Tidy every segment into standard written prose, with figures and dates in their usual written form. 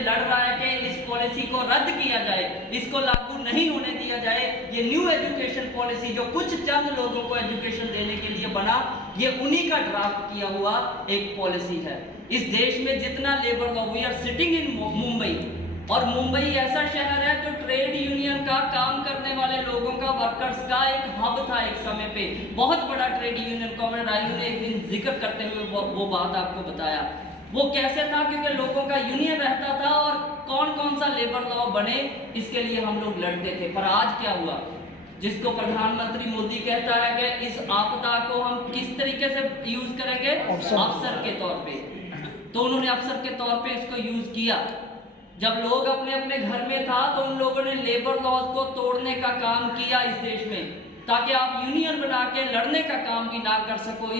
लड़ रहा है कि इस पॉलिसी को रद्द किया जाए, इसको लागू नहीं होने दिया जाए। ये न्यू एजुकेशन पॉलिसी जो कुछ चंद लोगों को एजुकेशन देने के लिए बना, ये उन्हीं का ड्राफ्ट किया हुआ एक पॉलिसी है। इस देश में जितना labour law, we are sitting in Mumbai, और मुंबई ऐसा शहर है जो ट्रेड यूनियन का काम करने वाले लोगों का, वर्कर्स का एक हब था एक समय पे, बहुत बड़ा ट्रेड यूनियन। कॉमरेड राजू ने एक दिन जिक्र करते हुए वो बात आपको बताया। वो कैसे था, क्योंकि लोगों का यूनियन रहता था और कौन कौन सा लेबर लॉ बने इसके लिए हम लोग लड़ते थे। पर आज क्या हुआ, जिसको प्रधानमंत्री मोदी कहता है कि इस आपदा को हम किस तरीके से यूज करेंगे, अवसर के तौर पे, तो उन्होंने अवसर के तौर पे इसको यूज किया। जब लोग अपने अपने घर में था तो उन लोगों ने लेबर लॉज को तोड़ने का काम किया इस देश में, ताकि आप यूनियन बना के लड़ने का काम भी ना कर सको।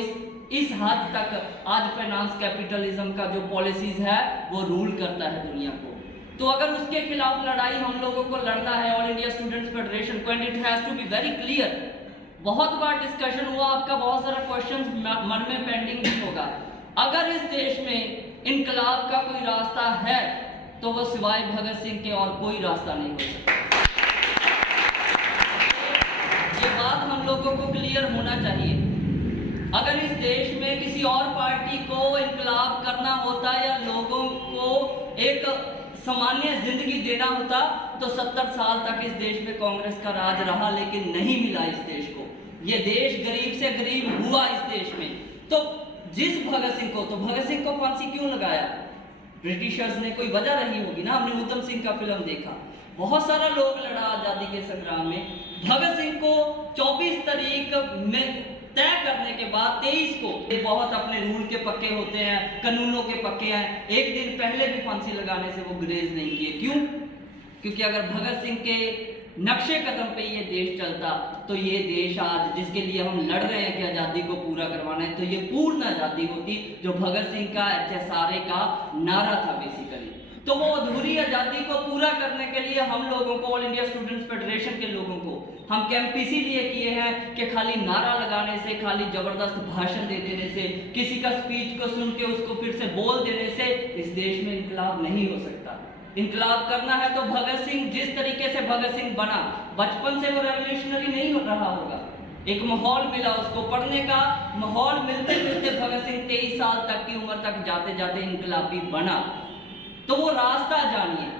इस हद तक आज फाइनेंस कैपिटलिज्म का जो पॉलिसीज है वो रूल करता है दुनिया को। तो अगर उसके खिलाफ लड़ाई हम लोगों को लड़ना है, ऑल इंडिया स्टूडेंट्स फेडरेशन को, and it has to be very clear. बहुत बार डिस्कशन हुआ, आपका बहुत सारा क्वेश्चन मन में पेंडिंग भी होगा। अगर इस देश में इनकलाब का कोई रास्ता है तो वो सिवाय भगत सिंह के और कोई रास्ता नहीं हो सकता। ये बात हम लोगों को क्लियर होना चाहिए। अगर इस देश में किसी और पार्टी को इनकलाब करना होता या लोगों को एक सामान्य जिंदगी देना होता तो 70 साल तक इस देश में कांग्रेस का राज रहा, लेकिन नहीं मिला इस देश को। ये देश गरीब से गरीब हुआ इस देश में। तो जिस भगत सिंह को, तो भगत सिंह को फांसी क्यों लगाया? ब्रिटिशर्स ने कोई वजह रही होगी ना। हमने उधम सिंह का फिल्म देखा, बहुत सारा लोग लड़ा आजादी के संग्राम में। भगत सिंह को 24 तारीख में तय करने के बाद 23 को, बहुत अपने रूल के पक्के होते हैं, कानूनों के पक्के हैं, एक दिन पहले भी फांसी लगाने से वो गुरेज नहीं किए। क्यों? क्योंकि अगर भगत सिंह के नक्शे कदम पे ये देश चलता तो ये देश आज जिसके लिए हम लड़ रहे हैं कि आज़ादी को पूरा करवाना है, तो ये पूर्ण आज़ादी होती जो भगत सिंह का HSRA का नारा था बेसिकली। तो वो अधूरी आज़ादी को पूरा करने के लिए हम लोगों को, ऑल इंडिया स्टूडेंट्स फेडरेशन के लोगों को, हम कैंप इसीलिए किए हैं कि खाली नारा लगाने से, खाली जबरदस्त भाषण दे देने से, किसी का स्पीच को सुन के उसको फिर से बोल देने से इस देश में इनकलाब नहीं हो सकता। इनकलाब करना है तो भगत सिंह, जिस तरीके से भगत सिंह बना, बचपन से वो रेवोल्यूशनरी नहीं रहा होगा, एक माहौल मिला उसको पढ़ने का, माहौल मिलते मिलते भगत सिंह 23 साल तक की उम्र तक जाते जाते इनकलाबी बना। तो वो रास्ता जानिए।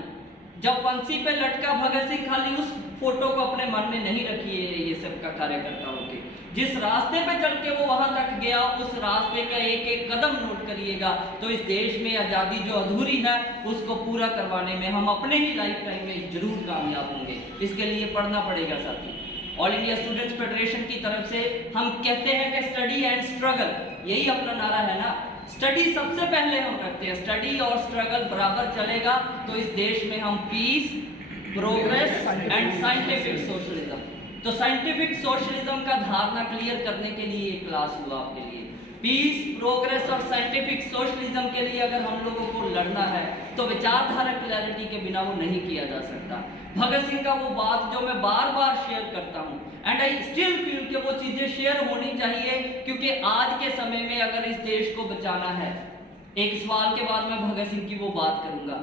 जब फांसी पे लटका भगत सिंह, खाली उस फोटो को अपने मन में नहीं रखिए ये सब का कार्यकर्ताओं के, जिस रास्ते पे चल के वो वहां तक गया, उस रास्ते का एक एक कदम नोट करिएगा। तो इस देश में आज़ादी जो अधूरी है उसको पूरा करवाने में हम अपने ही लाइफ टाइम में जरूर कामयाब होंगे। इसके लिए पढ़ना पड़ेगा साथी। ऑल इंडिया स्टूडेंट्स फेडरेशन की तरफ से हम कहते हैं कि स्टडी एंड स्ट्रगल, यही अपना नारा है ना। स्टडी सबसे पहले हम रखते हैं, स्टडी और स्ट्रगल बराबर चलेगा तो इस देश में हम peace, progress and scientific socialism, तो साइंटिफिक सोशलिज्म का धारणा क्लियर करने के लिए एक क्लास हुआ आपके लिए। पीस, प्रोग्रेस और साइंटिफिक सोशलिज्म के लिए अगर हम लोगों को लड़ना है तो विचारधारा क्लैरिटी के बिना वो नहीं किया जा सकता। भगत सिंह का वो बात जो मैं बार बार शेयर करता हूँ, एंड आई स्टिल फील कि वो चीजें शेयर होनी चाहिए, क्योंकि आज के समय में अगर इस देश को बचाना है, एक सवाल के बाद मैं भगत सिंह की वो बात करूंगा।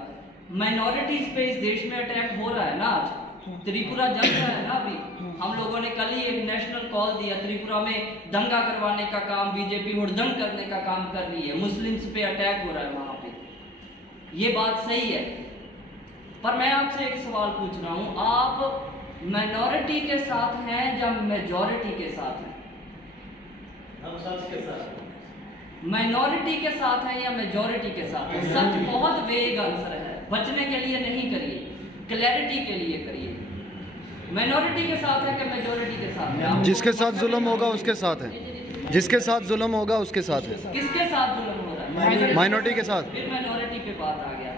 माइनॉरिटीज पे इस देश में अटैक हो रहा है ना, आज त्रिपुरा जल रहा है ना। अभी हम लोगों ने कल ही एक नेशनल कॉल दिया, त्रिपुरा में दंगा करवाने का काम बीजेपी हुड़दंग करने का काम कर रही है, मुस्लिम्स पे अटैक हो रहा है वहां पे। ये बात सही है, पर मैं आपसे एक सवाल पूछ रहा हूं, आप माइनॉरिटी के साथ हैं या मेजॉरिटी के साथ हैं? हम सच के साथ। माइनॉरिटी के साथ हैं या मेजॉरिटी के साथ हैं? सच बहुत वेग आंसर है, बचने के लिए नहीं करिए, क्लैरिटी के लिए करिए। माइनॉरिटी के साथ है कि मेजॉरिटी के साथ है? जिसके साथ जुल्म होगा उसके साथ है, जिसके साथ जुल्म होगा उसके साथ है। किसके साथ जुल्म हो रहा है? माइनॉरिटी के साथ। फिर माइनॉरिटी पे बात आ गया।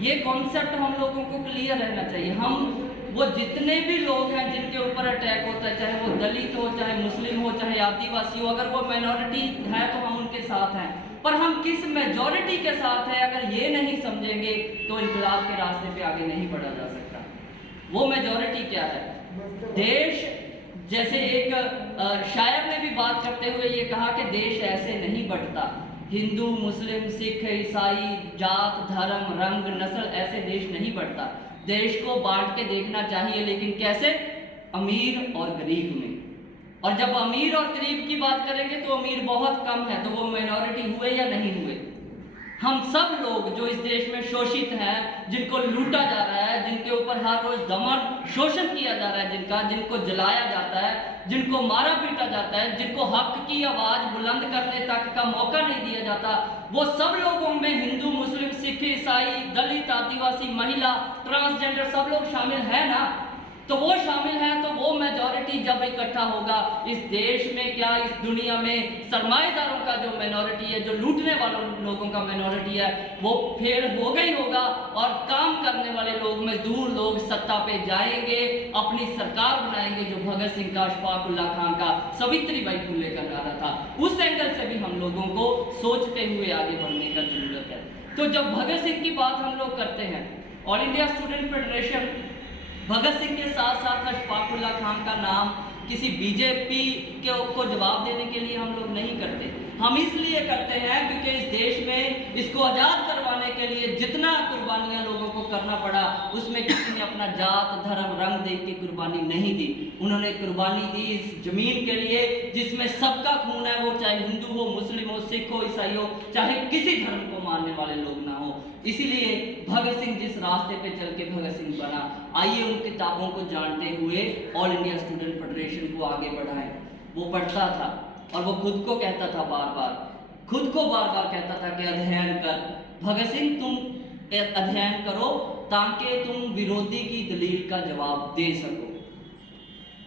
ये कॉन्सेप्ट हम लोगों को क्लियर रहना चाहिए। हम वो जितने भी लोग हैं जिनके ऊपर अटैक होता है, चाहे वो दलित हो, चाहे मुस्लिम हो, चाहे आदिवासी हो, अगर वो माइनॉरिटी है तो हम उनके साथ हैं। पर हम किस मेजॉरिटी के साथ हैं अगर ये नहीं समझेंगे तो इनकलाब के रास्ते पे आगे नहीं बढ़ा जा सकता। वो मेजॉरिटी क्या है? देश, जैसे एक शायर ने भी बात करते हुए ये कहा कि देश ऐसे नहीं बढ़ता, हिंदू, मुस्लिम, सिख, ईसाई, जात, धर्म, रंग, नस्ल ऐसे देश नहीं बढ़ता। देश को बांट के देखना चाहिए, लेकिन कैसे? अमीर और गरीब में। और जब अमीर और गरीब की बात करेंगे तो अमीर बहुत कम है, तो वो माइनॉरिटी हुए या नहीं हुए? हम सब लोग जो इस देश में शोषित हैं, जिनको लूटा जा रहा है, जिनके ऊपर हर रोज दमन शोषण किया जा रहा है, जिनको जलाया जाता है, जिनको मारा पीटा जाता है, जिनको हक की आवाज बुलंद करने तक का मौका नहीं दिया जाता, वो सब लोगों में हिंदू, मुस्लिम, सिख, ईसाई, दलित, आदिवासी, महिला, ट्रांसजेंडर सब लोग शामिल है ना। तो वो शामिल है, तो वो मेजॉरिटी जब इकट्ठा होगा इस देश में, क्या इस दुनिया में सरमाएदारों का जो माइनॉरिटी है, जो लूटने वालों लोगों का माइनॉरिटी है, वो फेल हो गई होगा और काम करने वाले लोग, मजदूर लोग सत्ता पे जाएंगे, अपनी सरकार बनाएंगे, जो भगत सिंह का, अशफाक उल्लाह खान का, सावित्रीबाई फुले का नारा था। उस एंगल से भी हम लोगों को सोचते हुए आगे बढ़ने का जरूरत है। तो जब भगत सिंह की बात हम लोग करते हैं, all India student federation Bhagat Singh के साथ साथ अशफाक उल्लाह खान का नाम किसी बीजेपी को जवाब देने के लिए हम लोग नहीं करते। हम इसलिए करते हैं क्योंकि इस देश में इसको आज़ाद करवाने के लिए जितना कुर्बानियां लोगों को करना पड़ा, उसमें किसी ने अपना जात, धर्म, रंग देख के कुर्बानी नहीं दी। उन्होंने कुर्बानी दी इस जमीन के लिए जिसमें सबका खून है, वो चाहे हिंदू हो, मुस्लिम हो, सिख हो, ईसाई हो, चाहे किसी धर्म को मानने वाले लोग ना हो। इसीलिए भगत सिंह जिस रास्ते पे चल के भगत सिंह बना, आइए उन किताबों को जानते हुए ऑल इंडिया स्टूडेंट फेडरेशन को आगे बढ़ाएं। वो पढ़ता था और वो खुद को कहता था, खुद को बार बार कहता था कि अध्ययन कर भगत सिंह, तुम अध्ययन करो ताकि तुम विरोधी की दलील का जवाब दे सको।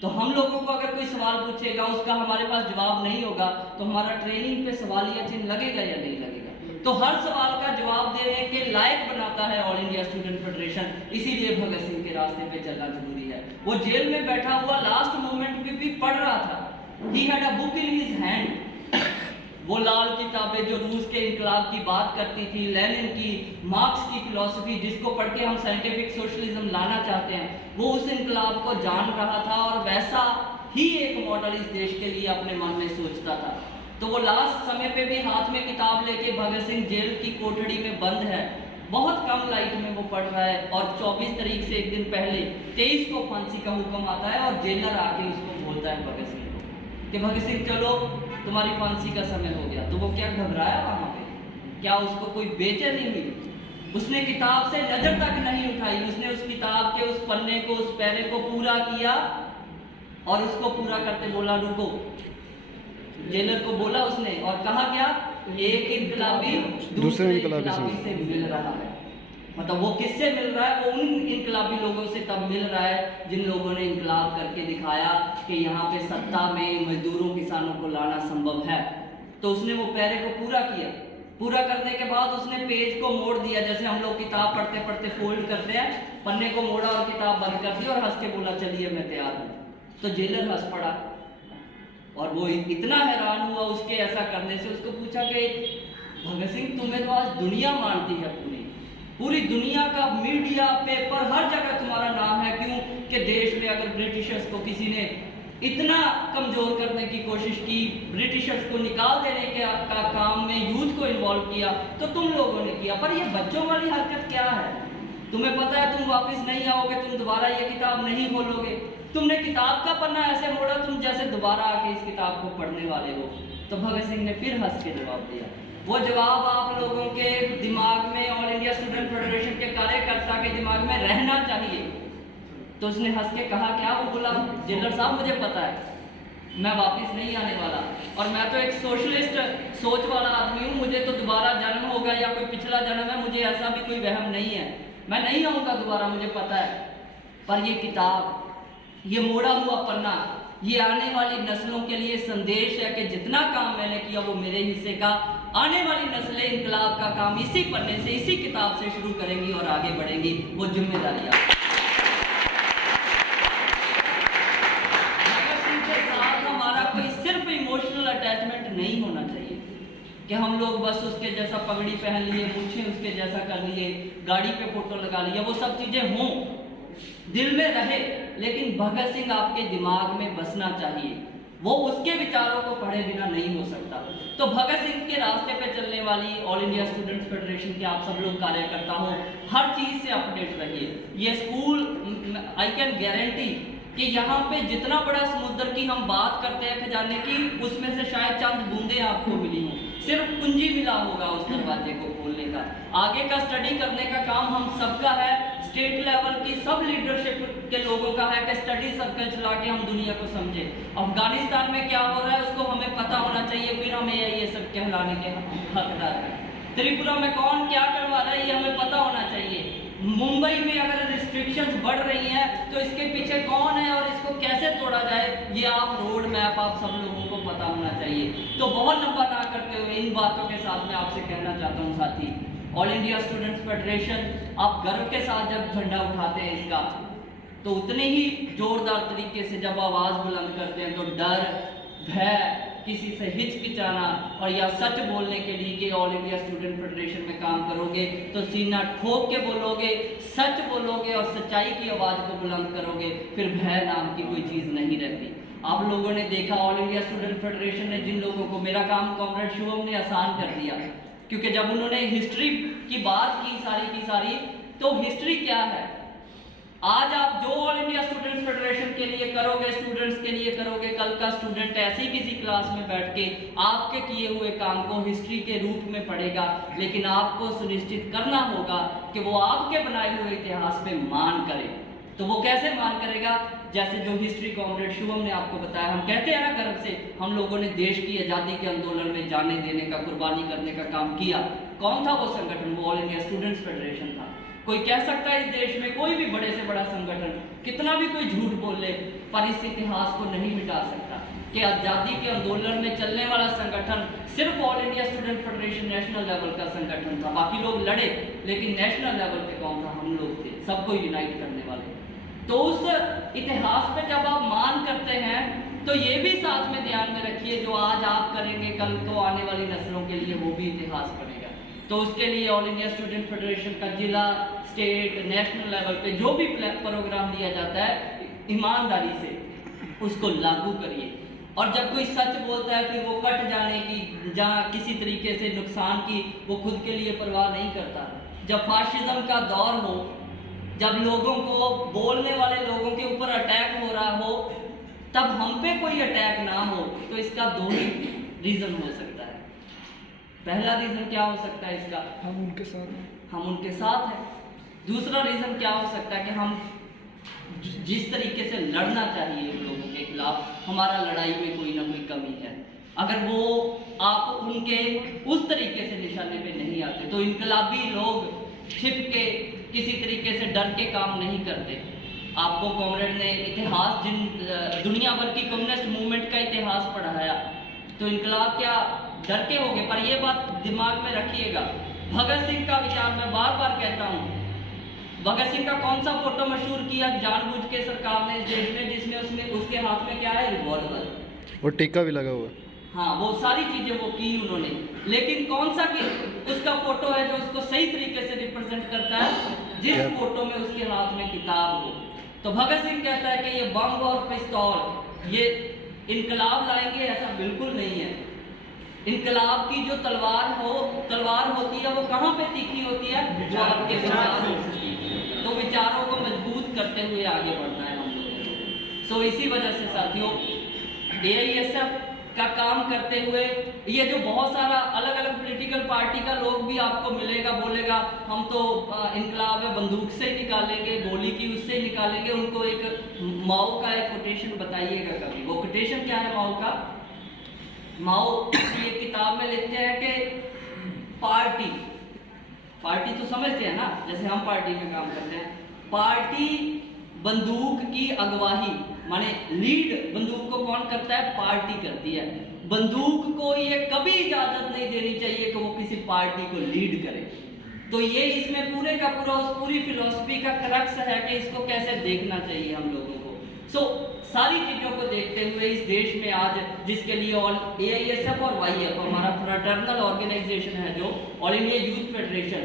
तो हम लोगों को अगर कोई सवाल पूछेगा, उसका हमारे पास जवाब नहीं होगा, तो हमारा ट्रेनिंग पे सवालिया चिन्ह लगेगा या नहीं लगेगा? तो हर सवाल का जवाब देने के लायक बनाता है ऑल इंडिया स्टूडेंट फेडरेशन। इसीलिए भगत सिंह के रास्ते पे चलना जरूरी है। वो जेल में बैठा हुआ लास्ट मोमेंट में भी पढ़ रहा था। He had a book in his hand। वो लाल किताबें जो रूस के इनकलाब की बात करती थी, लेनिन की, मार्क्स की फिलॉसफी, जिसको पढ़ के हम साइंटिफिक सोशलिज्म लाना चाहते हैं, वो उस इनकलाब को जान रहा था और वैसा ही एक मॉडल इस देश के लिए अपने मन में सोचता था। तो वो लास्ट समय पे भी हाथ में किताब लेके भगत सिंह जेल की कोठड़ी में बंद है, बहुत कम लाइट में वो पढ़ रहा है। और 24 तारीख से एक दिन पहले 23 को फांसी का हुक्म आता है और जेलर आके उसको बोलता है भगत सिंह को कि भगत सिंह चलो तुम्हारी फांसी का समय हो गया। तो वो क्या घबराया वहाँ पे? क्या उसको कोई बेचैनी हुई? उसने किताब से नजर तक नहीं उठाई। उसने उस किताब के उस पन्ने को, उस पैरे को पूरा किया और उसको पूरा करते बोला रुको। जेलर को बोला उसने और कहा क्या? एक इनकलाबी दूसरे इनकलाबी से मिल रहा है। मतलब वो किससे मिल रहा है? वो उन इनकलाबी लोगों से तब मिल रहा है जिन लोगों ने इनकलाब करके दिखाया कि यहाँ पे सत्ता में मजदूरों, किसानों को लाना संभव है। तो उसने वो पैरे को पूरा किया। पूरा करने के बाद उसने पेज को मोड़ दिया, जैसे हम लोग किताब पढ़ते पढ़ते फोल्ड करते हैं, पन्ने को मोड़ा और किताब बंद कर दी और हंस के बोला चलिए मैं तैयार हूँ। तो जेलर हंस पड़ा और वो इतना हैरान हुआ उसके ऐसा करने से। उसको पूछा कि भगत सिंह तुम्हें तो आज दुनिया मानती है, पूरी दुनिया का मीडिया, पेपर, हर जगह तुम्हारा नाम है। क्यों? कि देश में अगर ब्रिटिशर्स को किसी ने इतना कमजोर करने की कोशिश की, ब्रिटिशर्स को निकाल देने का काम में यूथ को इन्वॉल्व किया, तो तुम लोगों ने किया। पर ये बच्चों वाली हरकत क्या है? तुम्हें पता है तुम वापस नहीं आओगे, तुम दोबारा ये किताब नहीं खोलोगे। तुमने किताब का पन्ना ऐसे मोड़ा तुम जैसे दोबारा आके इस किताब को पढ़ने वाले हो। तो भगत सिंह ने फिर हंस के जवाब दिया। वो जवाब आप लोगों के दिमाग में, ऑल इंडिया स्टूडेंट फेडरेशन के कार्यकर्ता के दिमाग में रहना चाहिए। तो उसने हंस के कहा क्या? वो बोला जेलर साहब मुझे पता है मैं वापस नहीं आने वाला, और मैं तो एक सोशलिस्ट सोच वाला आदमी हूँ। मुझे तो दोबारा जन्म होगा या कोई पिछला जन्म है, मुझे ऐसा भी कोई वहम नहीं है। मैं नहीं आऊँगा दोबारा, मुझे पता है। पर ये किताब, ये मोड़ा हुआ पन्ना, ये आने वाली नस्लों के लिए संदेश है कि जितना काम मैंने किया वो मेरे हिस्से का। आने वाली नस्लें इंकलाब का काम इसी पन्ने से, इसी किताब से शुरू करेंगी और आगे बढ़ेंगी। वो जिम्मेदारी भगत सिंह के साथ हमारा कोई सिर्फ इमोशनल अटैचमेंट नहीं होना चाहिए कि हम लोग बस उसके जैसा पगड़ी पहन लिए, मूछें उसके जैसा कर लिए, गाड़ी पे फोटो लगा लिया, वो सब चीजें हों, दिल में रहे, लेकिन भगत सिंह आपके दिमाग में बसना चाहिए। वो उसके विचारों को पढ़े बिना नहीं हो सकता। तो भगत सिंह के रास्ते पे चलने वाली ऑल इंडिया स्टूडेंट्स फेडरेशन के आप सब लोग कार्यकर्ता हो, हर चीज़ से अपडेट रहिए। ये स्कूल आई कैन गारंटी कि यहाँ पे जितना बड़ा समुद्र की हम बात करते हैं खजाने की, उसमें से शायद चंद बूंदे आपको मिली हों, सिर्फ कुंजी मिला होगा उस दरवाजे को खोलने का। आगे का स्टडी करने का काम हम सबका है, स्टेट लेवल की सब लीडरशिप के लोगों का है कि स्टडी सर्कल चला के हम दुनिया को समझें। अफगानिस्तान में क्या हो रहा है उसको हमें पता होना चाहिए, फिर हमें ये सब कहलाने के हकदार है। त्रिपुरा में कौन क्या करवा रहा है ये हमें पता होना चाहिए। मुंबई में अगर रिस्ट्रिक्शंस बढ़ रही हैं तो इसके पीछे कौन है और इसको कैसे तोड़ा जाए, ये आप रोड मैप आप सब लोगों को पता होना चाहिए। तो बहुत लंबा ना करते हुए इन बातों के साथ मैं आपसे कहना चाहता हूँ साथी, ऑल इंडिया स्टूडेंट्स फेडरेशन आप गर्व के साथ जब झंडा उठाते हैं इसका, तो उतने ही जोरदार तरीके से जब आवाज़ बुलंद करते हैं तो डर, भय, किसी से हिचकिचाना और या सच बोलने के लिए कि ऑल इंडिया स्टूडेंट फेडरेशन में काम करोगे तो सीना ठोक के बोलोगे, सच बोलोगे और सच्चाई की आवाज़ को बुलंद करोगे, फिर भय नाम की कोई चीज़ नहीं रहती। आप लोगों ने देखा ऑल इंडिया स्टूडेंट फेडरेशन ने जिन लोगों को, मेरा काम कॉमरेड शुभम ने आसान कर दिया, क्योंकि जब उन्होंने हिस्ट्री की बात की सारी, तो हिस्ट्री क्या है, आज आप जो ऑल इंडिया स्टूडेंट्स फेडरेशन के लिए करोगे, स्टूडेंट्स के लिए करोगे, कल का स्टूडेंट ऐसे ही किसी क्लास में बैठ के आपके किए हुए काम को हिस्ट्री के रूप में पढ़ेगा, लेकिन आपको सुनिश्चित करना होगा कि वो आपके बनाए हुए इतिहास पे मान करे। तो वो कैसे मान करेगा, जैसे जो हिस्ट्री कॉमरेड शुभम ने आपको बताया, हम कहते हैं ना गर्व से, हम लोगों ने देश की आज़ादी के आंदोलन में जाने देने का, कुर्बानी करने का काम किया। कौन था वो संगठन? वो ऑल इंडिया स्टूडेंट्स फेडरेशन था। कोई कह सकता है इस देश में कोई भी बड़े से बड़ा संगठन कितना भी कोई झूठ बोल ले, पर इस इतिहास को नहीं मिटा सकता कि आज़ादी के आंदोलन में चलने वाला संगठन सिर्फ all India student federation national level का संगठन था। बाकी लोग लड़े, लेकिन नेशनल लेवल पे कौन था? हम लोग थे, सबको यूनाइट करने वाले। तो उस इतिहास पे जब आप मान करते हैं तो ये भी साथ में ध्यान में रखिए, जो आज आप करेंगे कल तो आने वाली नस्लों के लिए वो भी इतिहास बनेगा। तो उसके लिए ऑल इंडिया स्टूडेंट फेडरेशन का जिला, स्टेट, नेशनल लेवल पे जो भी प्रोग्राम दिया जाता है, ईमानदारी से उसको लागू करिए। और जब कोई सच बोलता है फिर वो कट जाने की, जहाँ किसी तरीके से नुकसान की, वो खुद के लिए परवाह नहीं करता। जब फाशिज्म का दौर हो, जब लोगों को, बोलने वाले लोगों के ऊपर अटैक हो रहा हो, तब हम पे कोई अटैक ना हो, तो इसका दो ही रीज़न हो सकता है। पहला रीज़न क्या हो सकता है इसका? हम उनके साथ हैं, हम उनके साथ हैं। दूसरा रीज़न क्या हो सकता है कि हम जिस तरीके से लड़ना चाहिए उन लोगों के खिलाफ, हमारा लड़ाई में कोई ना कोई कमी है। अगर वो आप उनके उस तरीके से निशाने पे नहीं आते, तो इनकलाबी लोग छिप के किसी तरीके से डर के काम नहीं करते। आपको कॉमरेड ने इतिहास, जिन दुनिया भर की कम्युनिस्ट मूवमेंट का इतिहास पढ़ाया, तो इनकलाब क्या डर के हो गए? पर ये बात दिमाग में रखिएगा, भगत सिंह का विचार मैं बार बार कहता हूँ, भगत सिंह का कौन सा फोटो मशहूर किया जानबूझ के सरकार ने इस देश में, जिसमें उसके हाथ में क्या है? रिवॉल्वर, और टीका भी लगा हुआ है। हाँ, वो सारी चीजें वो की उन्होंने, लेकिन कौन सा उसका फोटो है जो उसको सही तरीके से रिप्रेजेंट करता है? जिस फोटो में उसके हाथ में किताब हो। तो भगत सिंह कहता है कि ये बम और पिस्तौल ये इनकलाब लाएंगे, ऐसा बिल्कुल नहीं है। इनकलाब की जो तलवार होती है, वो कहाँ पे तीखी होती है? जो आपके विचार। तो विचारों को मजबूत करते हुए आगे बढ़ना है हम लोगों को। सो इसी वजह से साथियों, AISF का काम करते हुए, ये जो बहुत सारा अलग अलग पॉलिटिकल पार्टी का लोग भी आपको मिलेगा, बोलेगा हम तो इनकलाब है, बंदूक से ही निकालेंगे, गोली की उससे ही निकालेंगे, उनको एक माओ का एक कोटेशन बताइएगा कभी। वो कोटेशन क्या है माओ का? माओ की एक किताब में लिखते हैं कि पार्टी तो समझते हैं ना, जैसे हम पार्टी में काम करते हैं, पार्टी बंदूक की अगवाही, माने लीड बंदूक को कौन करता है? पार्टी करती है। बंदूक को ये कभी इजाजत नहीं देनी चाहिए कि वो किसी पार्टी को लीड करे। तो ये इसमें पूरे का पूरा उस पूरी फिलॉसफी का क्रक्स है कि इसको कैसे देखना चाहिए हम लोगों को। सो सारी चीज़ों को देखते हुए इस देश में आज, जिसके लिए ऑल AISF और YF हमारा फ्रेटर्नल ऑर्गेनाइजेशन है, जो ऑल इंडिया यूथ फेडरेशन,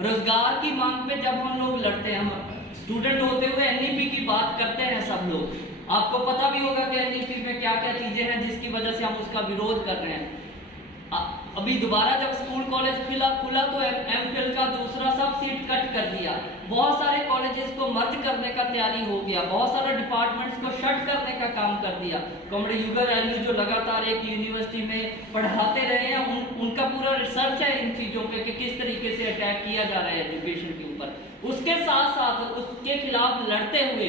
रोजगार की मांग पे जब हम लोग लड़ते हैं, हम स्टूडेंट होते हुए NEP की बात करते हैं सब लोग, आपको पता भी होगा कि एनईपी में क्या क्या चीज़ें हैं जिसकी वजह से हम उसका विरोध कर रहे हैं। अभी दोबारा जब स्कूल कॉलेज खुला तो एमफिल का दूसरा सब सीट कट कर दिया। बहुत सारे कॉलेजेस को मर्ज करने का तैयारी हो गया, बहुत सारे डिपार्टमेंट्स को शट करने का काम कर दिया। कॉमरेड युगल एलयू जो लगातार एक यूनिवर्सिटी में पढ़ाते रहे हैं, उनका पूरा रिसर्च है इन चीज़ों पे कि किस तरीके से अटैक किया जा रहा है एजुकेशन के ऊपर। उसके साथ साथ उसके खिलाफ लड़ते हुए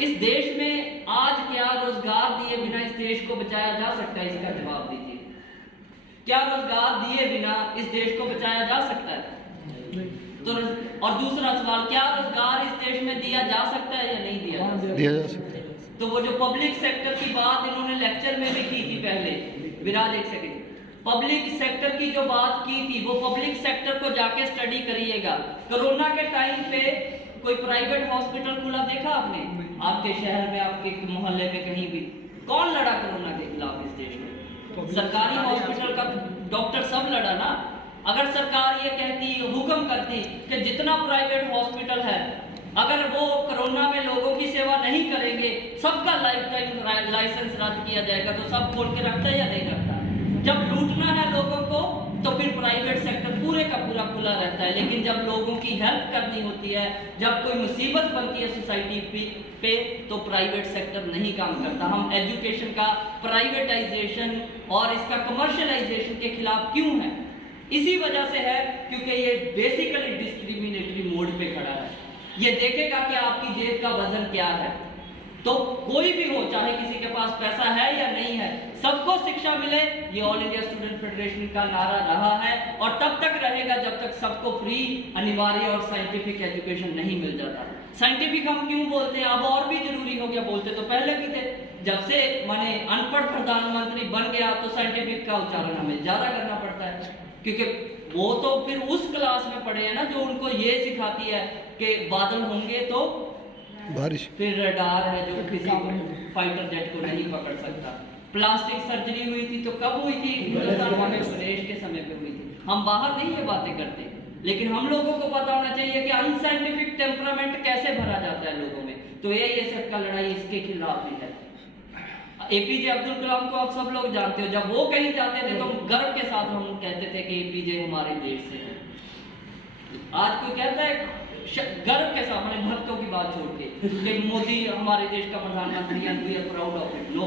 इस देश में आज क्या रोजगार दिए बिना इस देश को बचाया जा सकता है? इसका जवाब दीजिए। क्या रोजगार दिए बिना इस देश को बचाया जा सकता है? तो और दूसरा सवाल, क्या रोजगार इस देश में दिया जा सकता है या नहीं दिया जा सकता है? तो वो जो पब्लिक सेक्टर की बात इन्होंने लेक्चर में भी की थी पहले, विराज एक सेकंड, पब्लिक सेक्टर की जो बात की थी वो पब्लिक सेक्टर को जाके स्टडी करिएगा। कोरोना के टाइम पे कोई प्राइवेट हॉस्पिटल खुला देखा आपने? आपके शहर में, आपके मोहल्ले में, कहीं भी? कौन लड़ा कोरोना के खिलाफ इस देश में? सरकारी हॉस्पिटल का डॉक्टर सब लड़ा ना। अगर सरकार ये कहती, हुक्म करती कि जितना प्राइवेट हॉस्पिटल है अगर वो कोरोना में लोगों की सेवा नहीं करेंगे, सबका लाइफ टाइम लाइसेंस रद्द किया जाएगा, तो सब खोल के रखता है या नहीं रखता? जब लूटना है लोगों को तो फिर प्राइवेट सेक्टर पूरे का पूरा खुला रहता है, लेकिन जब लोगों की हेल्प करनी होती है, जब कोई मुसीबत बनती है सोसाइटी पे, तो प्राइवेट सेक्टर नहीं काम करता। हम एजुकेशन का प्राइवेटाइजेशन और इसका कमर्शियलाइजेशन के खिलाफ क्यों हैं? इसी वजह से है क्योंकि ये बेसिकली डिस्क्रिमिनेटरी मोड पे खड़ा है। ये देखेगा कि आपकी जेब का वजन क्या है। तो कोई भी हो, चाहे किसी के पास पैसा है या नहीं है, सबको शिक्षा मिले, ये ऑल इंडिया स्टूडेंट फेडरेशन का नारा रहा है और तब तक रहेगा जब तक सबको फ्री, अनिवार्य और साइंटिफिक एजुकेशन नहीं मिल जाता। साइंटिफिक हम क्यों बोलते हैं? अब और भी जरूरी हो गया, बोलते तो पहले भी थे। जब से माने अनपढ़ प्रधानमंत्री बन गया तो साइंटिफिक का उच्चारण हमें ज्यादा करना पड़ता है, क्योंकि वो तो फिर उस क्लास में पढ़े हैं ना जो उनको ये सिखाती है कि बादल होंगे तो बारिश, फिर रडार है जो किसी फाइटर जेट को नहीं पकड़ सकता। प्लास्टिक सर्जरी हुई थी तो कब हुई थी? हिंदुस्तान प्रदेश के समय पे हुई थी। हम बाहर नहीं ये बातें करते, लेकिन हम लोगों को पता होना चाहिए कि अनसाइंटिफिक टेम्परामेंट कैसे भरा जाता है लोगों में। तो एआईएसएफ का लड़ाई इसके खिलाफ भी है। एपीजे अब्दुल कलाम को आप सब लोग जानते हो, जब वो कहीं जाते थे तो गर्व के साथ हम कहते थे कि एपीजे हमारे देश से है। आज कोई कहता है गर्व के साथ, मैंने भक्तों की बात छोड़ के, कि मोदी हमारे देश का प्रधानमंत्री है, we are proud of it. No,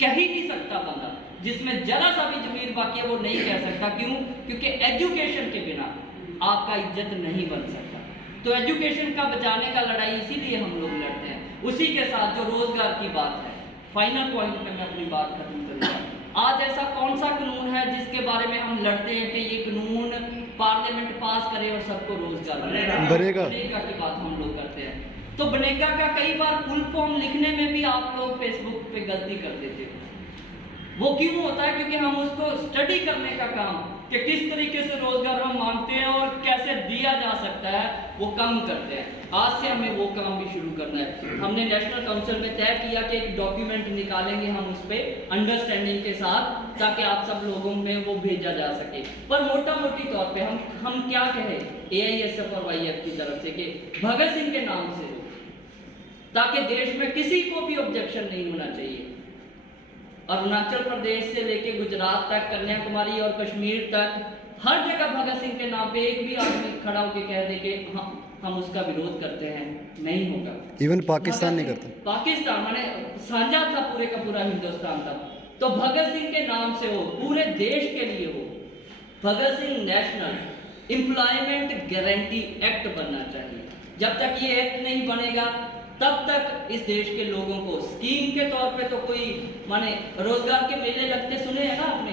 कह ही नहीं सकता बंदा। जिसमें जरा सा भी जमीर बाकी है वो नहीं कह सकता। क्यों? क्योंकि एजुकेशन के बिना आपका इज्जत नहीं बन सकता। तो एजुकेशन का बचाने का लड़ाई इसीलिए हम लोग लड़ते हैं। उसी के साथ जो रोजगार की बात है, फाइनल पॉइंट पे मैं अपनी बात खत्म करूंगा। आज ऐसा कौन सा कानून है जिसके बारे में हम लड़ते हैं कि ये कानून पार्लियामेंट पास करे और सबको रोजगार बनेगा की बात हम लोग करते हैं। तो बनेगा का कई बार फुल फॉर्म लिखने में भी आप लोग फेसबुक पे गलती कर देते हो। वो क्यों होता है? क्योंकि हम उसको स्टडी करने का काम कि किस तरीके से रोजगार हम मांगते हैं और कैसे दिया जा सकता है वो कम करते हैं। आज से हमें वो काम भी शुरू करना है। हमने नेशनल काउंसिल में तय किया कि एक डॉक्यूमेंट निकालेंगे हम उस पर अंडरस्टैंडिंग के साथ, ताकि आप सब लोगों में वो भेजा जा सके। पर मोटा मोटी तौर पे हम क्या कहें एआईएसएफ और वाईएफ की तरफ से कि भगत सिंह के नाम से, ताकि देश में किसी को भी ऑब्जेक्शन नहीं होना चाहिए। अरुणाचल प्रदेश से लेके गुजरात तक, कन्याकुमारी और कश्मीर तक, हर जगह भगत सिंह के नाम पे एक भी आदमी खड़ा होकर कह दे कि हम उसका विरोध करते हैं, नहीं होगा। इवन पाकिस्तान नहीं करता। पाकिस्तान माने साझा था, पूरे का पूरा हिंदुस्तान था। तो भगत सिंह के नाम से हो, पूरे देश के लिए हो। Bhagat Singh National Employment Guarantee Act बनना चाहिए। जब तक ये एक्ट नहीं बनेगा तब तक इस देश के लोगों को स्कीम के तौर पे तो कोई माने रोजगार के मेले लगते सुने हैं ना आपने?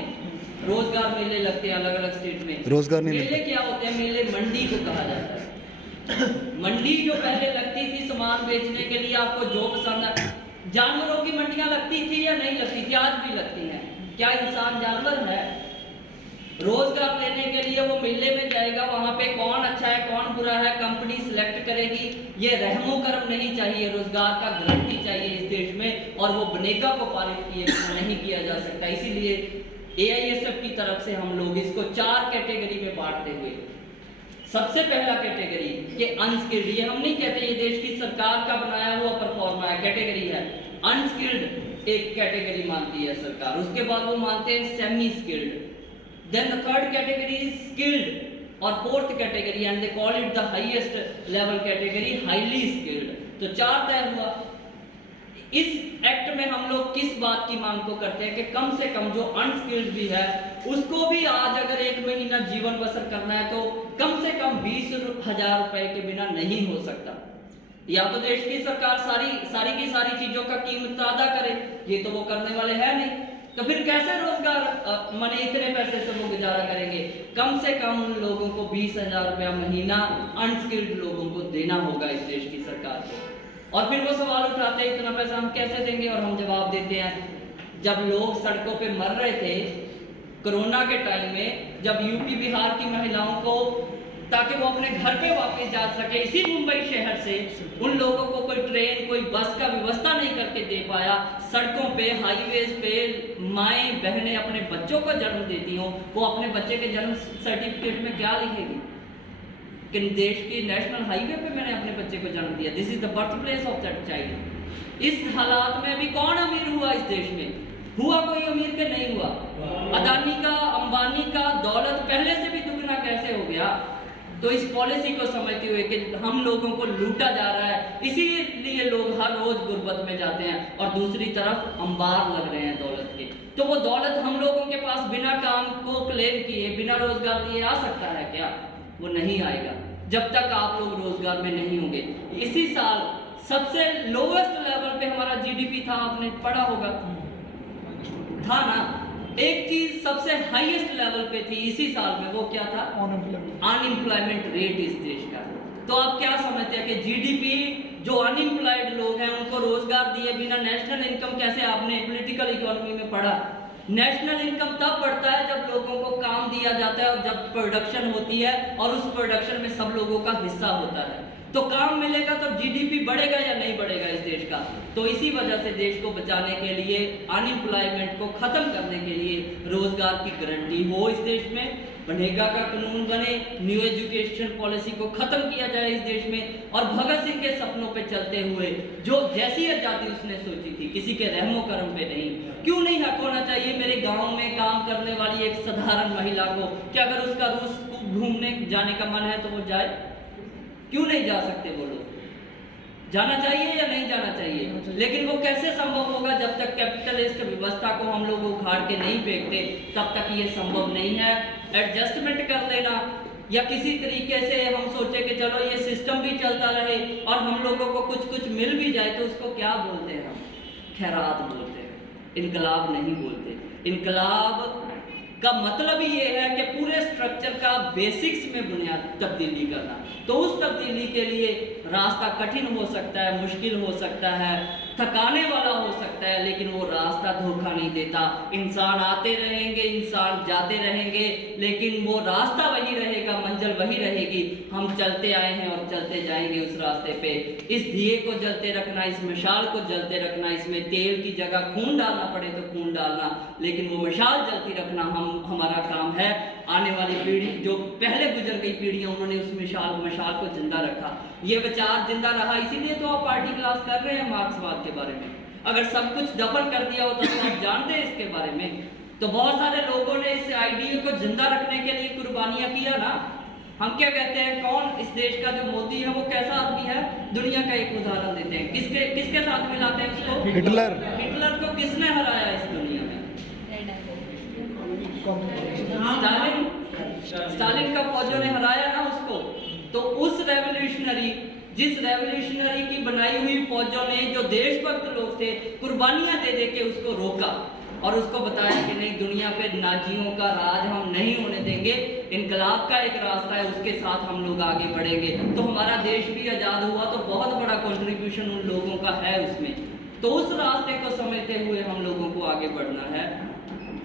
रोजगार मेले लगते हैं अलग अलग स्टेट में। रोजगार नहीं मेले क्या होते हैं? मेले मंडी को कहा जाता है। मंडी जो पहले लगती थी सामान बेचने के लिए, आपको जो पसंद है, जानवरों की मंडियां लगती थी या नहीं लगती थी? आज भी लगती हैं। क्या इंसान जानवर है? रोजगार लेने के लिए वो मेले में जाएगा, वहां पे कौन अच्छा है कौन बुरा है कंपनी सिलेक्ट करेगी। ये रहमो करम नहीं चाहिए, रोजगार का गारंटी चाहिए इस देश में, और वो बनेगा को पारित किए नहीं किया जा सकता। इसीलिए एआईएसएफ की तरफ से हम लोग इसको 4 कैटेगरी में बांटते हुए, सबसे पहला कैटेगरी के अनस्किल्ड, ये हम नहीं कहते ये देश की सरकार का बनाया हुआ परफॉर्मा है, कैटेगरी है। अनस्किल्ड एक कैटेगरी मानती है सरकार, उसके बाद वो मानते हैं semi skilled, then the third category is skilled और fourth category and they call it the highest level category highly skilled. तो 4 तय हुआ। इस एक्ट में हम लोग किस बात की मांग को करते हैं कि कम से कम जो अनस्किल्ड भी है उसको भी आज अगर 1 महीना जीवन बसर करना है तो कम से कम 20,000 रुपए के बिना नहीं हो सकता। या तो देश की सरकार सारी की सारी चीजों का कीमत अदा करे, ये तो वो करने वाले हैं नहीं, तो फिर कैसे रोजगार माने इतने पैसे से वो गुजारा करेंगे। कम से कम उन लोगों को 20,000 रुपया महीना अनस्किल्ड लोगों को देना होगा इस देश की सरकार को। और फिर वो सवाल उठाते हैं इतना पैसा हम कैसे देंगे, और हम जवाब देते हैं जब लोग सड़कों पे मर रहे थे कोरोना के टाइम में, जब यूपी बिहार की महिलाओं को ताकि वो अपने घर पे वापस जा सके, इसी मुंबई शहर से उन लोगों को कोई ट्रेन कोई बस का व्यवस्था नहीं करके दे पाया, सड़कों पे हाईवेज पे माएँ बहनें अपने बच्चों को जन्म देती हों, वो अपने बच्चे के जन्म सर्टिफिकेट में क्या लिखेगी कि देश की नेशनल हाईवे पे मैंने अपने बच्चे को जन्म दिया, this is the birth place of that child. इस हालात में भी कौन अमीर हुआ इस देश में? हुआ कोई अमीर के नहीं हुआ। अदानी का अंबानी का दौलत पहले से भी दुगना कैसे हो गया? तो इस पॉलिसी को समझते हुए कि हम लोगों को लूटा जा रहा है, इसीलिए लोग हर रोज गुर्बत में जाते हैं और दूसरी तरफ अंबार लग रहे हैं दौलत के। तो वो दौलत हम लोगों के पास बिना काम को क्लेम किए बिना रोजगार दिए आ सकता है क्या? वो नहीं आएगा जब तक आप लोग रोजगार में नहीं होंगे। इसी साल सबसे लोवेस्ट लेवल पे हमारा जीडीपी था, आपने पढ़ा होगा, था ना? एक चीज सबसे हाईएस्ट लेवल पे थी इसी साल में, वो क्या था? अनएम्प्लॉयमेंट रेट इस देश का। तो आप क्या समझते हैं कि जीडीपी जो अनएम्प्लॉयड लोग हैं उनको रोजगार दिए बिना नेशनल इनकम कैसे? आपने पॉलिटिकल इकोनॉमी में पढ़ा, नेशनल इनकम तब बढ़ता है जब लोगों को काम दिया जाता है और जब प्रोडक्शन होती है और उस प्रोडक्शन में सब लोगों का हिस्सा होता है। तो काम मिलेगा तो जीडीपी बढ़ेगा या नहीं बढ़ेगा इस देश का? तो इसी वजह से देश को बचाने के लिए, अनएम्प्लॉयमेंट को खत्म करने के लिए रोजगार की गारंटी हो इस देश में, मनरेगा का कानून बने, न्यू एजुकेशन पॉलिसी को खत्म किया जाए इस देश में, और भगत सिंह के सपनों पे चलते हुए जो जैसी आजादी उसने सोची थी, किसी के रहमो करम पे नहीं। क्यों नहीं हक होना चाहिए मेरे गांव में काम करने वाली एक साधारण महिला को कि अगर उसका रूस घूमने जाने का मन है तो वो जाए? क्यों नहीं जा सकते वो लोग? जाना चाहिए या नहीं जाना चाहिए? लेकिन वो कैसे संभव होगा जब तक कैपिटलिस्ट व्यवस्था को हम लोग उखाड़ के नहीं फेंकते, तब तक ये संभव नहीं है। एडजस्टमेंट कर लेना या किसी तरीके से हम सोचे कि चलो ये सिस्टम भी चलता रहे और हम लोगों को कुछ कुछ मिल भी जाए, तो उसको क्या बोलते हैं हम? खैरात बोलते हैं, इनकलाब नहीं बोलते। इनकलाब का मतलब ही ये है कि पूरे स्ट्रक्चर का बेसिक्स में बुनियाद तब्दीली करना। तो उस तब्दीली के लिए रास्ता कठिन हो सकता है, मुश्किल हो सकता है, थकाने वाला हो सकता है, लेकिन वो रास्ता धोखा नहीं देता। इंसान आते रहेंगे, इंसान जाते रहेंगे, लेकिन वो रास्ता वही रहेगा, मंजिल वही रहेगी। हम चलते आए हैं और चलते जाएंगे उस रास्ते पे। इस दिए को जलते रखना, इस मशाल को जलते रखना, इसमें तेल की जगह खून डालना पड़े तो खून डालना, लेकिन वो मशाल जलती रखना हमारा काम है। आने वाली पीढ़ी जो पहले गुजर गई पीढ़ियां, उन्होंने उस मशाल को जिंदा रखा। ये विचार जिंदा रहा, इसीलिए तो आप पार्टी क्लास कर रहे हैं मार्क्सवाद के बारे में। अगर सब कुछ दफन कर दिया होता तो आप जानते हैं इसके बारे में। तो बहुत सारे लोगों ने इस आइडिया को जिंदा रखने के लिए कुर्बानियां किया ना। हम क्या कहते हैं, कौन इस देश का जो मोदी है वो कैसा आदमी है? दुनिया का एक उदाहरण देते हैं, किसके साथ मिलाते हैं उसको? हिटलर। हिटलर को किसने हराया इस दुनिया में? स्टालिन का फौजों ने हराया ना उसको। तो उस जिस रेवोल्यूशनरी की बनाई हुई फौजों ने, जो देशभक्त लोग थे, कुर्बानियां दे दे के उसको रोका और उसको बताया कि नहीं, दुनिया पे नाजियों का राज हम नहीं होने देंगे, इनकलाब का एक रास्ता है, उसके साथ हम लोग आगे बढ़ेंगे। तो हमारा देश भी आज़ाद हुआ, तो बहुत बड़ा कंट्रीब्यूशन उन लोगों का है उसमें। तो उस रास्ते को समझते हुए हम लोगों को आगे बढ़ना है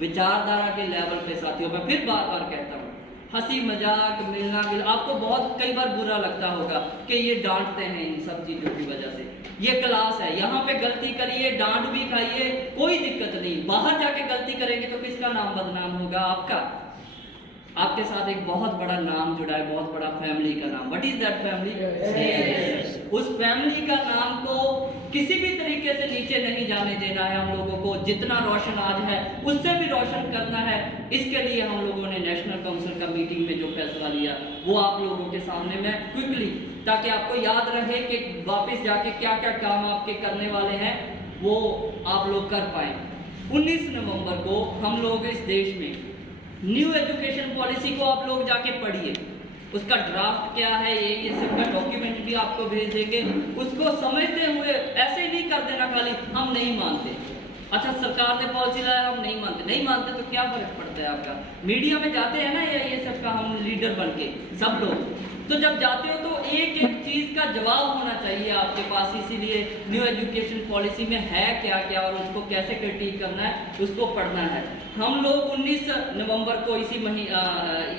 विचारधारा के लेवल पे। साथियों, मैं फिर बार बार कहता हूँ, हंसी मजाक मिलना आपको बहुत कई बार बुरा लगता होगा कि ये डांटते हैं इन सब चीज़ों की वजह से। ये क्लास है, यहाँ पे गलती करिए, डांट भी खाइए, कोई दिक्कत नहीं। बाहर जाके गलती करेंगे तो किसका नाम बदनाम होगा? आपका। आपके साथ एक बहुत बड़ा नाम जुड़ा है, बहुत बड़ा फैमिली का नाम। What is that family? उस फैमिली का नाम को किसी भी तरीके तरीके से नीचे नहीं जाने देना है हम लोगों को। जितना रोशन आज है उससे भी रोशन करना है। इसके लिए हम लोगों ने नेशनल काउंसिल का मीटिंग में जो फैसला लिया वो आप लोगों के सामने मैं क्विकली, ताकि आपको याद रहे कि वापस जाके क्या क्या काम आपके करने वाले हैं वो आप लोग कर पाए। 19 नवंबर को हम लोग इस देश में न्यू एजुकेशन पॉलिसी को आप लोग जाके पढ़िए, उसका ड्राफ्ट क्या है ये सबका डॉक्यूमेंट भी आपको भेज देंगे। उसको समझते हुए ऐसे नहीं कर देना खाली हम नहीं मानते, अच्छा सरकार ने पॉलिसी लाया हम नहीं मानते तो क्या फर्क पड़ता है आपका। मीडिया में जाते हैं ना ये सब का हम लीडर बन के सब लोग, तो जब जाते हो तो एक एक चीज का जवाब होना चाहिए आपके पास। इसीलिए न्यू एजुकेशन पॉलिसी में है क्या क्या और उसको कैसे क्रिटिक करना है उसको पढ़ना है। हम लोग 19 नवंबर को इसी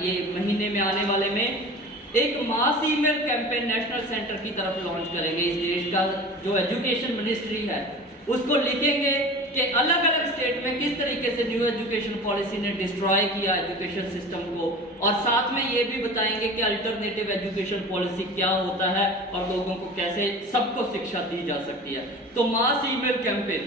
ये महीने में आने वाले में एक mass email campaign national centre की तरफ लॉन्च करेंगे। इस देश का जो एजुकेशन मिनिस्ट्री है उसको लिखेंगे कि अलग अलग स्टेट में किस तरीके से न्यू एजुकेशन पॉलिसी ने डिस्ट्रॉय किया एजुकेशन सिस्टम को, और साथ में ये भी बताएंगे कि अल्टरनेटिव एजुकेशन पॉलिसी क्या होता है और लोगों को कैसे सबको शिक्षा दी जा सकती है। तो मास ईमेल कैंपेन,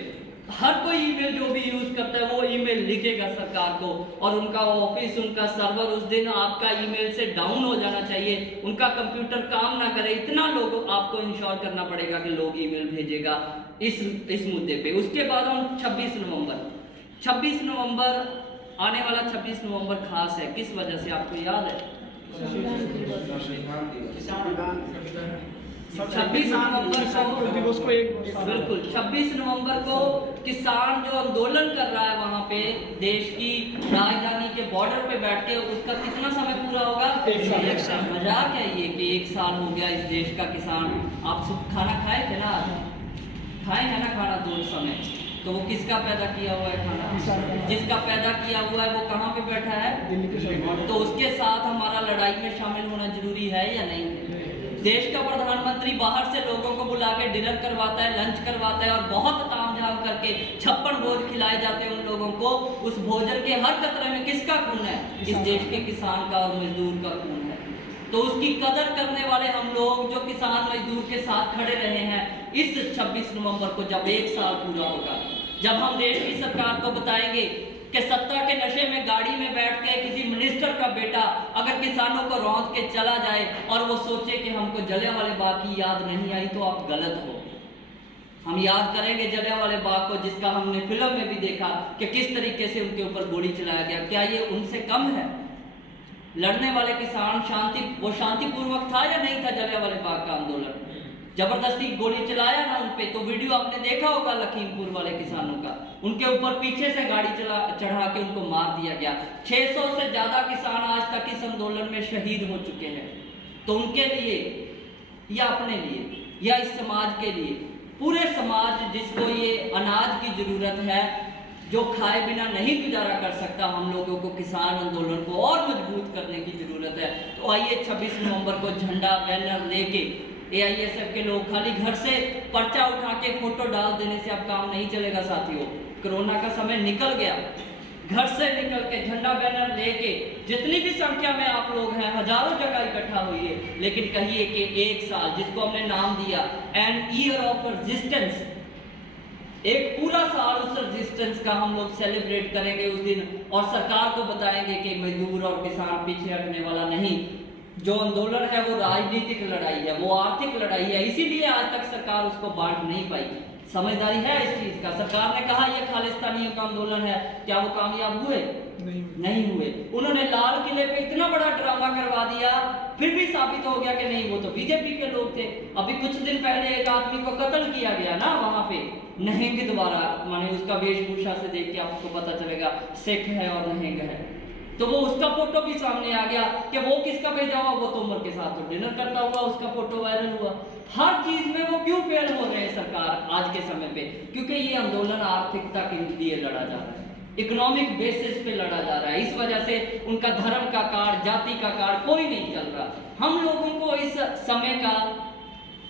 हर कोई ईमेल जो भी यूज करता है वो ईमेल लिखेगा सरकार को, और उनका ऑफिस उनका सर्वर उस दिन आपका ईमेल से डाउन हो जाना चाहिए, उनका कंप्यूटर काम ना करे, इतना लोग आपको इंश्योर करना पड़ेगा कि लोग ईमेल भेजेगा इस मुद्दे पे। उसके बाद हम 26 नवंबर आने वाला 26 नवंबर खास है, किस वजह से आपको याद है? 26 नवंबर को किसान जो आंदोलन कर रहा है वहां पे देश की राजधानी के बॉर्डर पे बैठ के, उसका कितना समय पूरा होगा? एक साल। मजाक है ये कि 1 साल हो गया इस देश का किसान। आप सब खाना खाए थे ना, खाए हैं ना खाना 2 समय, तो वो किसका पैदा किया हुआ है खाना? जिसका पैदा किया हुआ है वो कहाँ पे बैठा है? तो उसके साथ हमारा लड़ाई में शामिल होना जरूरी है या नहीं है? देश का प्रधानमंत्री बाहर से लोगों को बुला के डिनर करवाता है, लंच करवाता है और बहुत तामझाम करके 56 भोज खिलाए जाते हैं उन लोगों को। उस भोजन के हर कतरे में किसका खून है? इस देश के किसान का और मजदूर का खून है। तो उसकी कदर करने वाले हम लोग जो किसान मजदूर के साथ खड़े रहे हैं, इस 26 नवंबर को जब 1 साल पूरा होगा, जब हम देश की सरकार को बताएंगे कि सत्ता के नशे में गाड़ी में बैठ के किसी मिनिस्टर का बेटा अगर किसानों को रौंद के चला जाए और वो सोचे कि हमको जलियांवाले बाग की याद नहीं आई, तो आप गलत हो। हम याद करेंगे जलियांवाले बाग को, जिसका हमने फिल्म में भी देखा कि किस तरीके से उनके ऊपर गोली चलाया गया। क्या ये उनसे कम है? लड़ने वाले किसान शांतिपूर्वक था या नहीं था? जलियांवाले बाग का आंदोलन जबरदस्ती गोली चलाया ना उन पे, तो वीडियो आपने देखा होगा लखीमपुर वाले किसानों का, उनके ऊपर पीछे से गाड़ी चढ़ा के उनको मार दिया गया। 600 से ज्यादा किसान आज तक इस आंदोलन में शहीद हो चुके हैं। तो उनके लिए या अपने लिए या इस समाज के लिए, पूरे समाज जिसको ये अनाज की जरूरत है, जो खाए बिना नहीं गुजारा कर सकता, हम लोगों को किसान आंदोलन को और मजबूत करने की जरूरत है। तो आइए 26 नवंबर को झंडा बैनर लेके, AISF के लोग खाली घर से पर्चा उठा के फोटो डाल देने से अब काम नहीं चलेगा साथियों। कोरोना का समय निकल गया, घर से निकल के झंडा बैनर लेके जितनी भी संख्या में आप लोग हैं, हजारों जगह इकट्ठा हुई, लेकिन कहिए कि 1 साल, जिसको हमने नाम दिया एन ईयर ऑफ रेजिस्टेंस, एक पूरा साल उस रेजिस्टेंस का हम लोग सेलिब्रेट करेंगे उस दिन, और सरकार को बताएंगे कि मजदूर और किसान पीछे हटने वाला नहीं। जो आंदोलन है वो राजनीतिक लड़ाई है, वो आर्थिक लड़ाई है, इसीलिए आज तक सरकार उसको बांट नहीं पाई। समझदारी है इस चीज का। सरकार ने कहा यह खालिस्तानियों का आंदोलन है, क्या वो कामयाब हुए? नहीं हुए। उन्होंने लाल किले पे इतना बड़ा ड्रामा करवा दिया, फिर भी साबित हो गया कि नहीं, वो तो बीजेपी के लोग थे। अभी कुछ दिन पहले एक आदमी को कत्ल किया गया ना वहां पे, नहेंग द्वारा, माने उसका वेशभूषा से देख के आपको पता चलेगा सिख है और नहेंग है। तो वो उसका फोटो भी सामने आ गया कि वो किसका भेजा हुआ, वो तोमर के साथ तो डिनर करता हुआ उसका फोटो वायरल हुआ। हर चीज में वो क्यों फेल हो रहे हैं सरकार आज के समय पे? क्योंकि ये आंदोलन आर्थिकता के लिए लड़ा जा रहा है, इकोनॉमिक बेसिस पे लड़ा जा रहा है। इस वजह से उनका धर्म का कार्ड, जाति का कार्ड कोई नहीं चल रहा। हम लोगों को इस समय का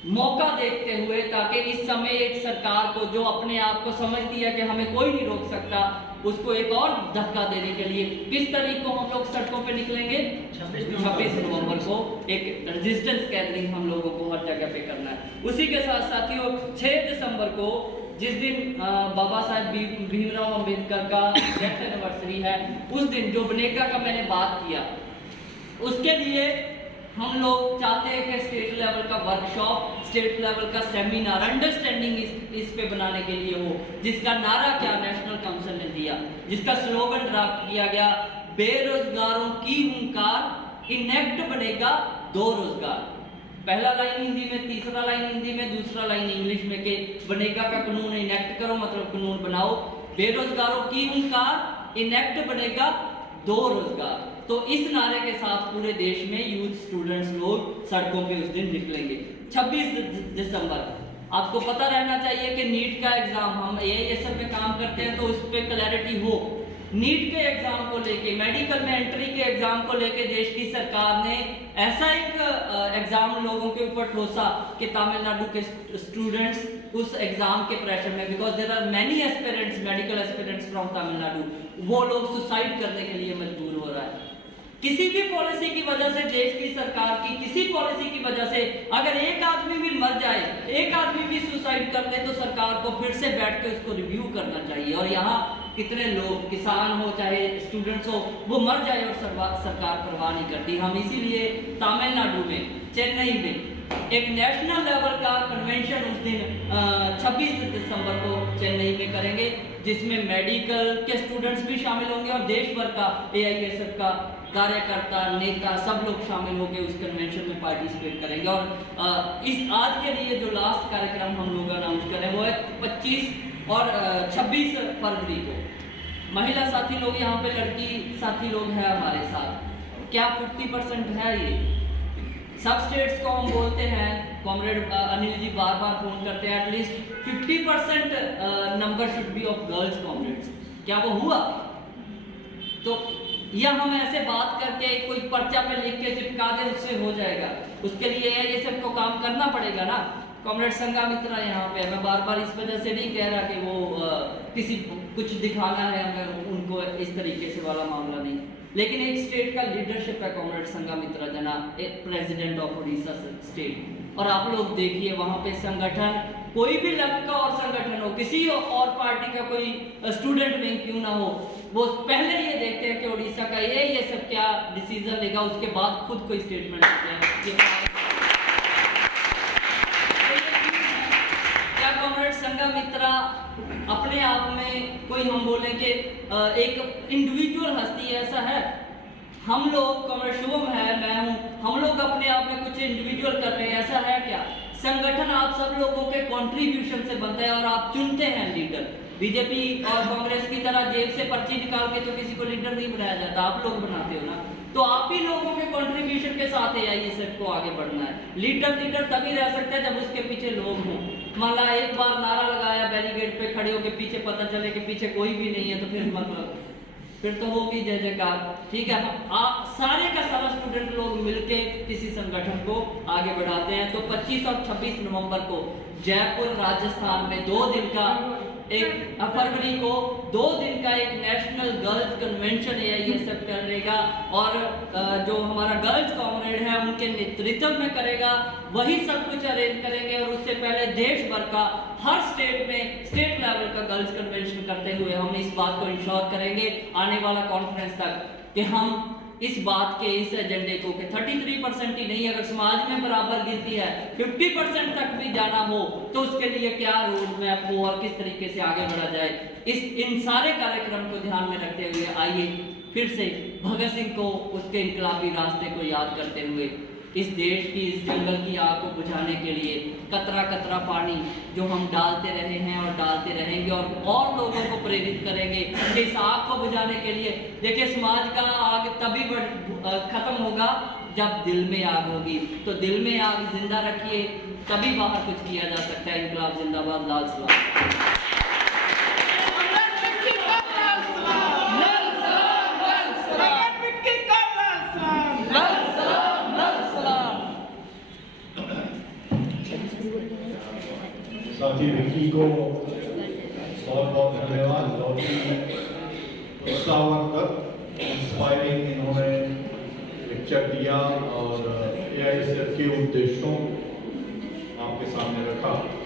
मौका देखते हुए, ताकि इस समय एक सरकार को जो अपने आप को समझती है कि हमें कोई नहीं रोक सकता, उसको एक और धक्का देने के लिए किस तरीके को हम लोग सड़कों पे निकलेंगे? 26 नवंबर को एक रेजिस्टेंस गैदरिंग हम लोगों को हर जगह पे करना है। उसी के साथ साथियों 6 दिसंबर को जिस दिन बाबा साहब भीमराव अंबेडकर का डेथ एनिवर्सरी है, उस दिन जो बनेगा का मैंने बात किया, उसके लिए हम लोग चाहते हैं कि स्टेट लेवल का वर्कशॉप, स्टेट लेवल का सेमिनार, अंडरस्टैंडिंग इस पे बनाने के लिए हो, जिसका नारा क्या नेशनल काउंसिल ने दिया, जिसका स्लोगन ड्राफ्ट किया गया, बेरोजगारों की हुंकार, इनेक्ट बनेगा दो रोजगार। पहला लाइन हिंदी में, तीसरा लाइन हिंदी में, दूसरा लाइन इंग्लिश में के बनेगा का कानून इनेक्ट करो, मतलब कानून बनाओ। बेरोजगारों की हुंकार, इनेक्ट बनेगा दो रोजगार। तो इस नारे के साथ पूरे देश में यूथ स्टूडेंट्स लोग सड़कों पे उस दिन निकलेंगे। 26 दिसंबर, आपको पता रहना चाहिए कि नीट का एग्जाम, हम AISF में काम करते हैं तो उस पर क्लैरिटी हो। नीट के एग्जाम को लेके, मेडिकल में एंट्री के एग्जाम को लेके देश की सरकार ने ऐसा एक एग्जाम लोगों के ऊपर ठोसा कि तमिलनाडु के स्टूडेंट्स उस एग्जाम के प्रेशर में, because there are many aspirants, medical aspirants from Tamil Nadu, वो लोग सुसाइड करने के लिए मजबूर हो रहा है। किसी भी पॉलिसी की वजह से, देश की सरकार की किसी पॉलिसी की वजह से अगर एक आदमी भी मर जाए, एक आदमी भी सुसाइड कर ले, तो सरकार को फिर से बैठ के उसको रिव्यू करना चाहिए। और यहाँ कितने लोग, किसान हो चाहे स्टूडेंट्स हो, वो मर जाए और सरकार परवाह नहीं करती। हम इसीलिए तमिलनाडु में, चेन्नई में एक नेशनल लेवल का कन्वेंशन उस दिन 26 दिसंबर को चेन्नई में करेंगे, जिसमें मेडिकल के स्टूडेंट्स भी शामिल होंगे और देश भर का AISF का कार्यकर्ता, नेता, सब लोग शामिल होकर उस कन्वेंशन में पार्टिसिपेट करेंगे। और इस आज के लिए जो लास्ट कार्यक्रम हम लोग अनाउंस करें वो है 25 और 26 फरवरी को। महिला साथी लोग यहाँ पे, लड़की साथी लोग हैं हमारे साथ। क्या 50% है? ये सब स्टेट्स को हम बोलते हैं, कॉमरेड अनिल जी बार बार फोन करते हैं, at least 50% number should be of girls comrades. क्या वो हुआ? तो या हम ऐसे बात करके कोई पर्चा पे लिख के चिपका दे, उससे हो जाएगा? उसके लिए ये सबको काम करना पड़ेगा ना। कॉमरेड संघमित्रा यहाँ पे, मैं बार बार इस वजह से नहीं कह रहा कि वो किसी कुछ दिखाना है हमें उनको, इस तरीके से वाला मामला नहीं, लेकिन एक स्टेट का लीडरशिप है कॉमरेड संघमित्रा जना, एक प्रेसिडेंट ऑफ उड़ीसा स्टेट। और आप लोग देखिए वहाँ पे संगठन, कोई भी लेफ्ट का और संगठन हो, किसी और पार्टी का कोई स्टूडेंट विंग क्यों ना हो, वो पहले ये देखते हैं कि उड़ीसा का ये सब क्या डिसीजन लेगा, उसके बाद खुद कोई स्टेटमेंट देते हैं। क्या कॉमरेड संघमित्रा अपने आप में कोई, हम बोले कि एक इंडिविजुअल हस्ती ऐसा है? हम लोग, कॉमरेड शुभम है, मैं हूँ, हम लोग अपने आप में कुछ इंडिविजुअल कर रहे हैं, ऐसा है क्या? संगठन आप सब लोगों के कंट्रीब्यूशन से बनता है और आप चुनते हैं लीडर। बीजेपी और कांग्रेस की तरह जेब से पर्ची निकाल के तो किसी को लीडर नहीं बनाया जाता, आप लोग बनाते हो ना। तो आप ही लोगों के कंट्रीब्यूशन के साथ AISF को आगे बढ़ना है। लीडर तभी रह सकता है जब उसके पीछे लोग हों। मान ला एक बार नारा लगाया, बैरिकेड पे खड़े होके, पीछे पता चले कि पीछे कोई भी नहीं है, तो फिर मतलब फिर तो होगी जय जयकार। ठीक है, आप सारे का सारा स्टूडेंट लोग मिलके किसी संगठन को आगे बढ़ाते हैं। तो 25 और 26 नवंबर को जयपुर राजस्थान में 2 दिन का, एक फरवरी को 2 दिन का एक नेशनल गर्ल्स कन्वेंशन AISF करेगा और जो हमारा गर्ल्स कॉमरेड है उनके नेतृत्व में करेगा, वही सब कुछ अरेंज करेंगे। और उससे पहले देश भर का, हर स्टेट में स्टेट लेवल का गर्ल्स कन्वेंशन करते हुए हम इस बात को इंश्योर करेंगे आने वाला कॉन्फ्रेंस तक कि हम इस बात के, इस एजेंडे को कि 33% ही नहीं, अगर समाज में बराबर गिनती है 50% तक भी जाना हो तो उसके लिए क्या रोड मैप हो और किस तरीके से आगे बढ़ा जाए। इन सारे कार्यक्रम को ध्यान में रखते हुए आइए फिर से भगत सिंह को, उसके इनकलाबी रास्ते को याद करते हुए इस देश की, इस जंगल की आग को बुझाने के लिए कतरा कतरा पानी जो हम डालते रहे हैं और डालते रहेंगे और लोगों को प्रेरित करेंगे कि इस आग को बुझाने के लिए। देखिए, समाज का आग तभी खत्म होगा जब दिल में आग होगी। तो दिल में आग जिंदा रखिए, तभी बाहर कुछ किया जा सकता है। इनकलाब जिंदाबाद, लाल सलाम। साथी विक्की को बहुत बहुत धन्यवाद। बहुत ही उत्साहवर्धक, इंस्पायरिंग इन्होंने लेक्चर दिया और AISF के उद्देश्यों आपके सामने रखा।